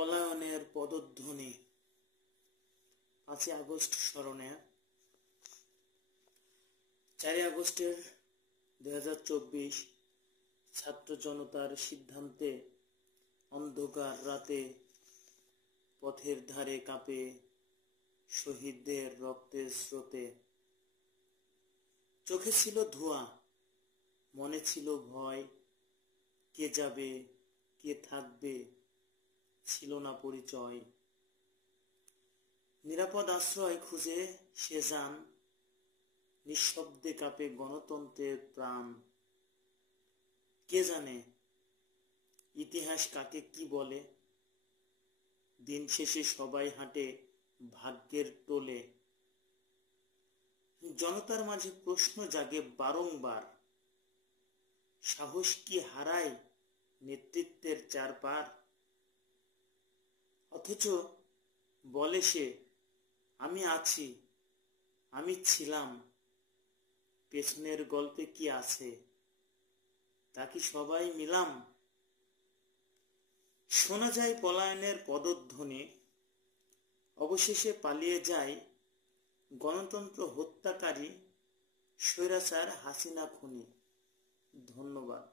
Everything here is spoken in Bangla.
পলায়নের পদধ্বনি 5 আগস্ট স্মরণে 4 আগস্টের 2024 ছাত্র জনতার সিদ্ধান্তে অন্ধকার রাতে পথের ধারে কাঁপে শহীদদের রক্তের স্রোতে। চোখে ছিল ধোঁয়া, মনে ছিল ভয়, কে যাবে কে থাকবে ছিল না পরিচয়। নিরাপদ আশ্রয় খুঁজে সে যান, নিঃশব্দে কাঁপে গণতন্ত্রের প্রাণ। কে জানে ইতিহাস কাকে কি বলে, দিন শেষে সবাই হাঁটে ভাগ্যের টোলে। জনতার মাঝে প্রশ্ন জাগে বারংবার, সাহস কি হারায় নেতৃত্বের চারপার? অথচ বলে সে, আমি আছি, আমি ছিলাম। পেছনের গল্পে কি আছে তা কি সবাই মিলাম? শোনা যায় পলায়নের পদধ্বনি, অবশেষে পালিয়ে যায় গণতন্ত্র হত্যাকারী স্বৈরাচার হাসিনা খুনি। ধন্যবাদ।